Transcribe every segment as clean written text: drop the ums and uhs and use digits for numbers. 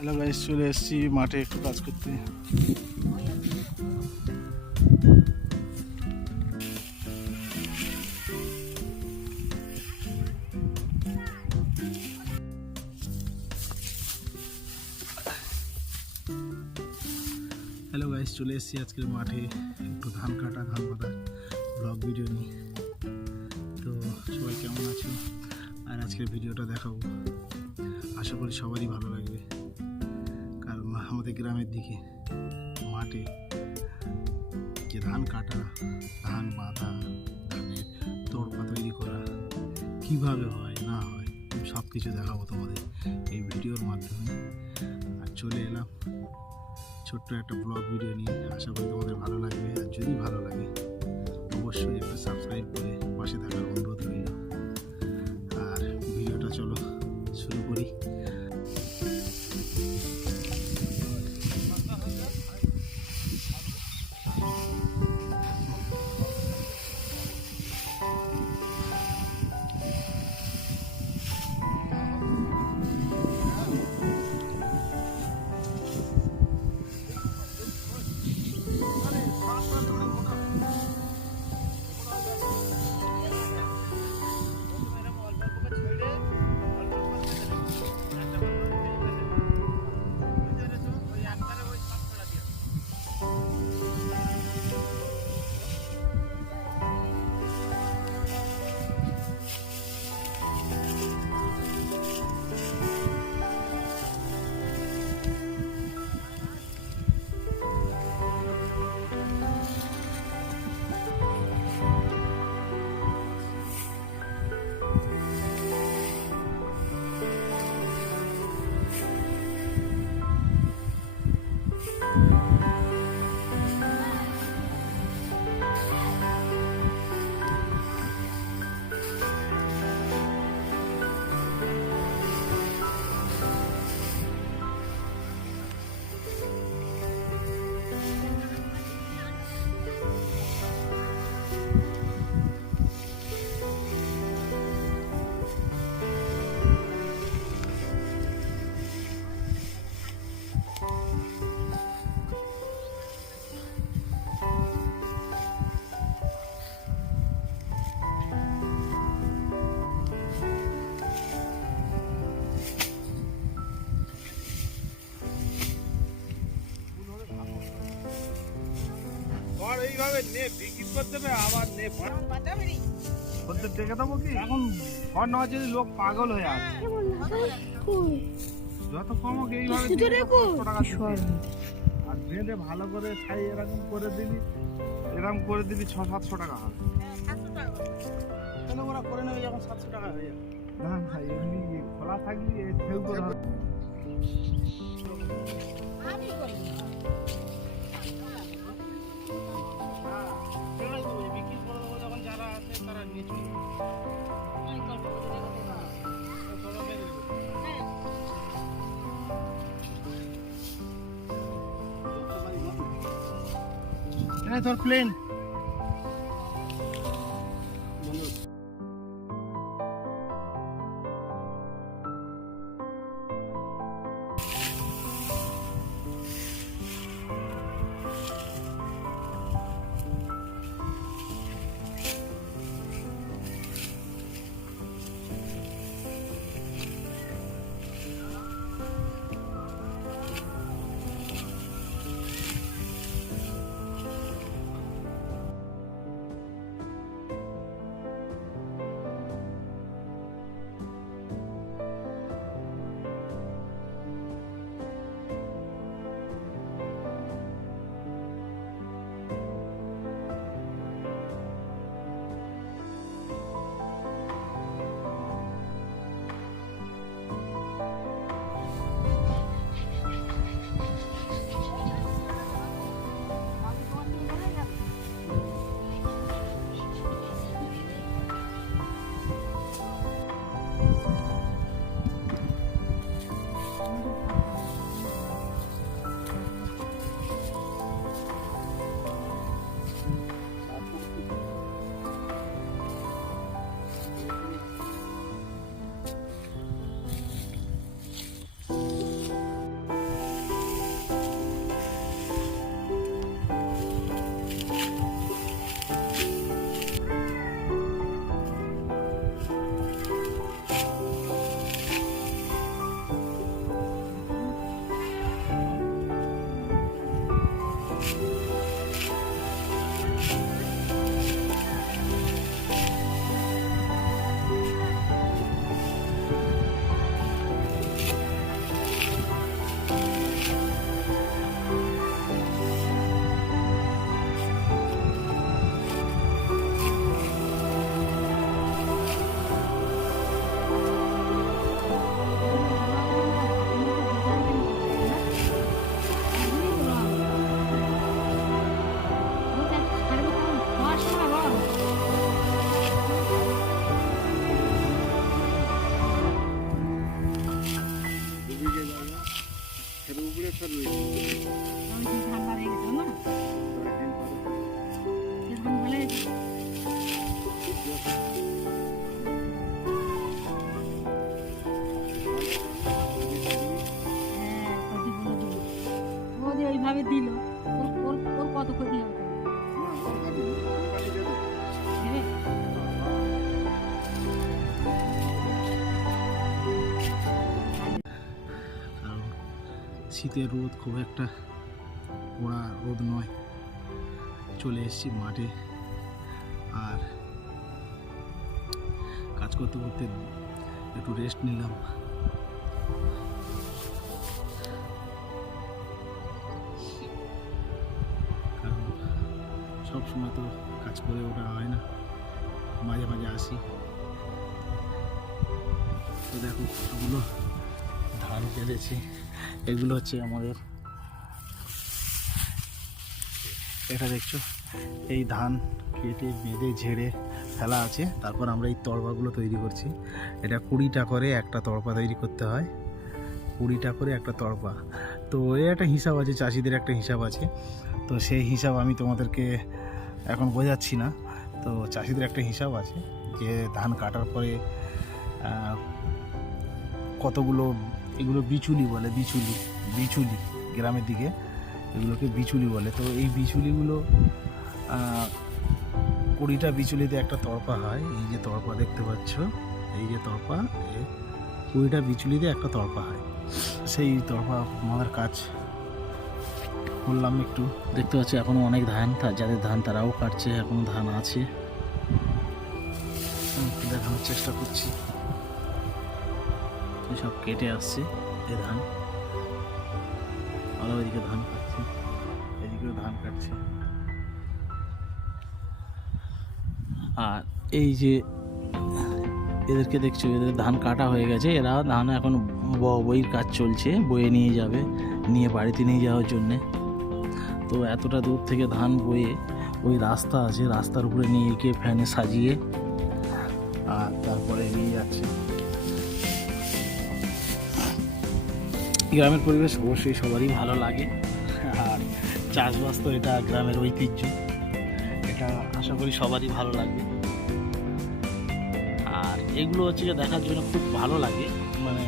Hello guys, চলে এসেছি মাঠে একটু কাজ করতে। হ্যালো গাইস, চলে এসেছি আজকের মাঠে একটু ধান কাটা ধান বাঁধা ব্লগ ভিডিও নিয়ে। তো সবাই কেমন আছো? আর আজকের ভিডিওটা দেখাবো, আশা করি সবারই ভালো লাগবে। কারণ আমাদের গ্রামের দিকে মাঠে যে ধান কাটা, ধান বাঁধা, ধানের তড়পা তৈরি করা কিভাবে হয় না হয় সব কিছু দেখাবো তোমাদের এই ভিডিওর মাধ্যমে। আর চলে এলাম ছোট্ট একটা ব্লগ ভিডিও নিয়ে, আশা করি তোমাদের ভালো লাগবে। আর যদি ভালো লাগে অবশ্যই একটা সাবস্ক্রাইব করে পাশে থাকার অনুরোধ রইল। আর ভিডিওটা চলো শুরু করি। এইভাবে নে বিক্রি করতে হবে, আবার নে করতে দেখে দেবো কি এখন ঘর নেওয়ার যদি লোক পাগল হয়ে আছে। যত কম হোক এইভাবে আর বেঁধে ভালো করে ছাই এরকম করে দিবি, এরকম করে দিবি 600-700 টাকা হবে। কেন ওরা করে নেবে যখন 700 টাকা হয়ে যাবে? না ভাই, এমনি খোলা থাকলে সেল করে হবে। তোর প্লেন ধান বার হয়ে গেছে না, সে ধান ভালো হয়েছে। হ্যাঁ, ক্ষতিগুলো দিল। ও যে ওইভাবে দিল, ওর ওর ওর কত ক্ষতি হবে দেবে? কারণ শীতের রোদ খুব একটা কড়া রোদ নয়। চলে এসেছি মাঠে, আর কাজ করতে করতে একটু রেস্ট নিলাম। কারণ সব সময় তো কাজ করে ওঠা হয় না, মাঝে মাঝে আসি। তো দেখো এগুলো ধান কেটেছি, এগুলো হচ্ছে আমাদের, এটা দেখছো এই ধান কেটে বেঁধে ঝেড়ে ফেলা আছে। তারপর আমরা এই তড়পাগুলো তৈরি করছি। এটা 20টা করে একটা তড়পা তৈরি করতে হয়, 20টা করে একটা তড়পা। তো এর একটা হিসাব আছে, চাষিদের একটা হিসাব আছে। তো সেই হিসাব আমি তোমাদেরকে এখন বোঝাচ্ছি না। তো চাষিদের একটা হিসাব আছে যে ধান কাটার পরে কতগুলো, এগুলো বিচুলি বলে, বিচুলি বিচুলি গ্রামের দিকে এগুলোকে বিচুলি বলে। তো এই বিচুলিগুলো 20টা বিচুলিতে একটা তড়পা হয়। এই যে তড়পা দেখতে পাচ্ছ, এই যে তড়পা, 20টা বিচুলিতে একটা তড়পা হয়। সেই তড়পা আমাদের কাজ করলাম একটু। দেখতে পাচ্ছি এখনও অনেক ধান, যাদের ধান তারাও কাটছে, এখনও ধান আছে, দেখানোর চেষ্টা করছি। সব কেটে আসছে এই ধান, আর ওইদিকে ধান কাটছে, এদিকেও ধান কাটছে। আর এই যে এদেরকে দেখছো, এদের ধান কাটা হয়ে গেছে, এরা ধান এখন বইয়ের কাজ চলছে, বয়ে নিয়ে যাবে, নিয়ে বাড়িতে নিয়ে যাওয়ার জন্যে। তো এতটা দূর থেকে ধান বয়ে ওই রাস্তা আছে, রাস্তার উপরে নিয়ে গিয়ে ফ্যানে সাজিয়ে আর তারপরে নিয়ে যাচ্ছে। গ্রামের পরিবেশ অবশ্যই সবারই ভালো লাগে, আর চাষবাস তো এটা গ্রামের ঐতিহ্য, এটা আশা করি সবারই ভালো লাগবে। আর এগুলো হচ্ছে যে দেখার জন্য খুব ভালো লাগে, মানে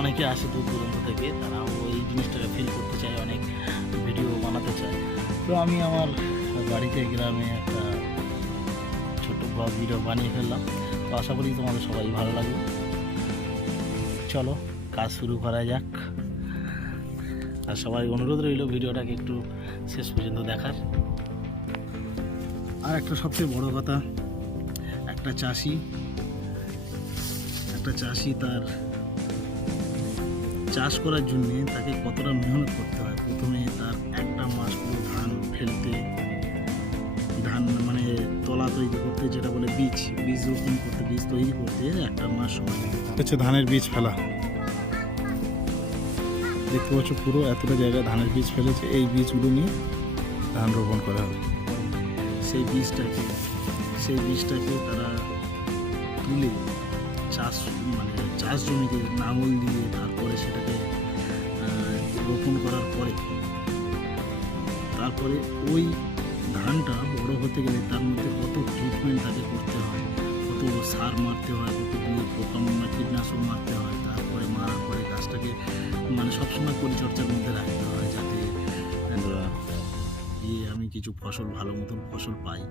অনেকে আসে দূর দূরান্ত থেকে, তারাও এই জিনিসটাকে ফিল করতে চায়, অনেক ভিডিও বানাতে চায়। তো আমি আমার বাড়িতে গ্রামে একটা ছোট্ট ব্লগ ভিডিও বানিয়ে ফেললাম। তো আশা করি তোমাদের সবাই ভালো লাগবে। চলো কাজ শুরু করা যাক, আর সবাই অনুরোধ রইল ভিডিওটাকে একটু শেষ পর্যন্ত দেখার। আর একটা সবচেয়ে বড় কথা, একটা চাষি তার চাষ করার জন্যে তাকে কতটা মেহনত করতে হয়। প্রথমে তার একটা মাস পুরো ধান ফেলতে, ধান মানে তলা তৈরি করতে, যেটা বলে বীজ রোপণ করতে, বীজ তৈরি করতে একটা মাস সময় লাগে। হচ্ছে ধানের বীজ ফেলা, দেখতে পাচ্ছ পুরো এতটা জায়গায় ধানের বীজ ফেলেছে। এই বীজগুলো নিয়ে ধান রোপণ করা হবে। সেই বীজটাকে তারা তুলে চাষ জমিতে নাঙল দিয়ে তারপরে সেটাকে রোপণ করার পরে, তারপরে ওই ধানটা বড় হতে গেলে তার মধ্যে কত ট্রিটমেন্ট তাকে করতে হয়, কত সার মারতে হয়, কত পোকা কীটনাশক মারতে হয়, তারপরে মারার পরে গাছটাকে মানে সবসময় পরিচর্যার মধ্যে রাখতে হয়, যাতে আমি কিছু ফসল, ভালো মতন ফসল পাই।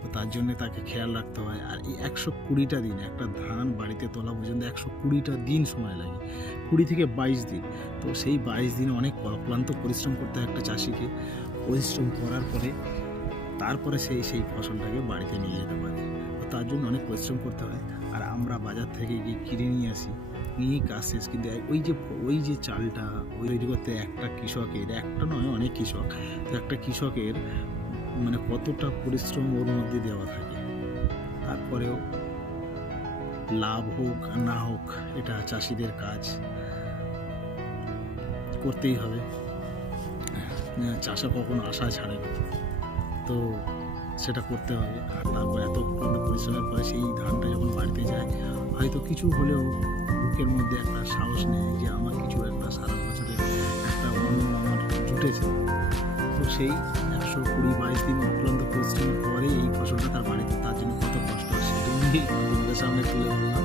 তো তার জন্য তাকে খেয়াল রাখতে হয়। আর এই 120টা দিন, একটা ধান বাড়িতে তোলা পর্যন্ত 120টা দিন সময় লাগে, 20 থেকে 22 দিন। তো সেই 22 দিনে অনেক অক্লান্ত পরিশ্রম করতে হয় একটা চাষিকে। পরিশ্রম করার পরে তারপরে সেই ফসলটাকে বাড়িতে নিয়ে যেতে পারে। তো তার জন্য অনেক পরিশ্রম করতে হয়। আর আমরা বাজার থেকে গিয়ে কিনে নিয়ে আসি, নিয়ে কাজ শেষ। কিন্তু ওই যে চালটা তৈরি করতে একটা কৃষকের, একটা নয় অনেক কৃষক, তো একটা কৃষকের মানে কতটা পরিশ্রম ওর মধ্যে দেওয়া থাকে। তারপরেও লাভ হোক আর না হোক, এটা চাষিদের কাজ, করতেই হবে। চাষা কখনো আশা ছাড়ে না, তো সেটা করতে হবে। আর তারপর এত পরিশ্রমের পরে সেই ধানটা যখন বাড়িতে যায়, হয়তো কিছু হলেও বুকের মধ্যে একটা সাহস নেয় যে আমার কিছু একটা সারা বছরের একটা অন্ন আমার জুটেছে। তো সেই 120-22 দিন অক্লান্ত পরিশ্রমের পরে এই ফসলটা তার বাড়িতে, তার জন্য কত কষ্ট হয় সেটা নিয়ে তোমাদের সামনে তুলে ধরলাম।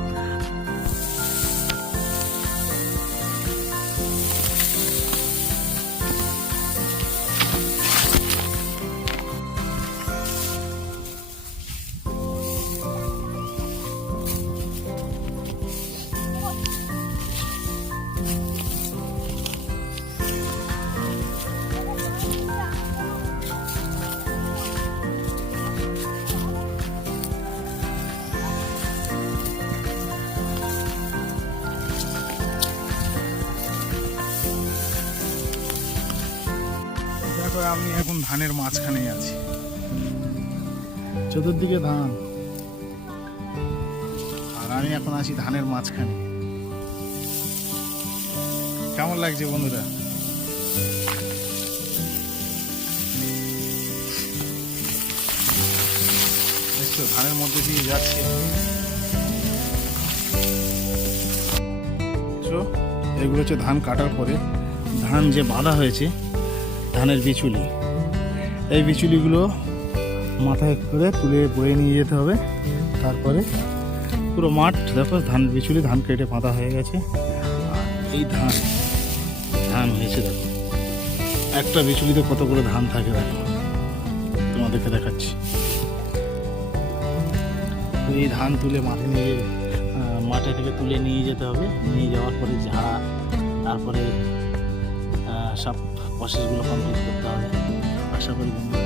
দেখো আমি এখন ধানের মাঝখানে আছি, চতুর্দিকে ধান, আর আমি এখন আছি ধানের মাঝখানে। কেমন লাগছে বন্ধুরা? দেখছো ধানের মধ্যে দিয়ে যাচ্ছে। এগুলো হচ্ছে ধান কাটার পরে ধান যে বাঁধা হয়েছে, ধানের বিচুলি, এই বিচুলিগুলো মাথায় করে তুলে বয়ে নিয়ে যেতে হবে। তারপরে পুরো মাঠ দেখো ধান বিচুলি, ধান কেটে বাঁধা হয়ে গেছে। আর এই ধান হয়েছে দেখো, একটা বিচুলিতে কতগুলো ধান থাকে দেখো, তোমাদেরকে দেখাচ্ছি। তো এই ধান তুলে মাঠে থেকে তুলে নিয়ে যেতে হবে। নিয়ে যাওয়ার পরে ঝাড়া, তারপরে সব প্রসেসগুলো কমপ্লিট করতে হবে। আশা করি বন্ধুরা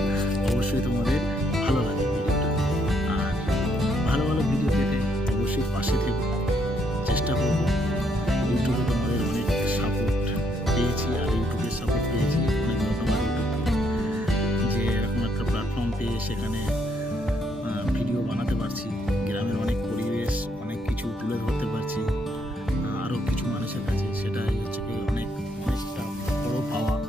অবশ্যই তোমাদের ভালো লাগে ভিডিওটা, আর ভালো ভালো ভিডিও পেতে অবশ্যই পাশে থেকে চেষ্টা করবো। ইউটিউবে তোমাদের অনেক সাপোর্ট পেয়েছি, আর ইউটিউবের সাপোর্ট পেয়েছি,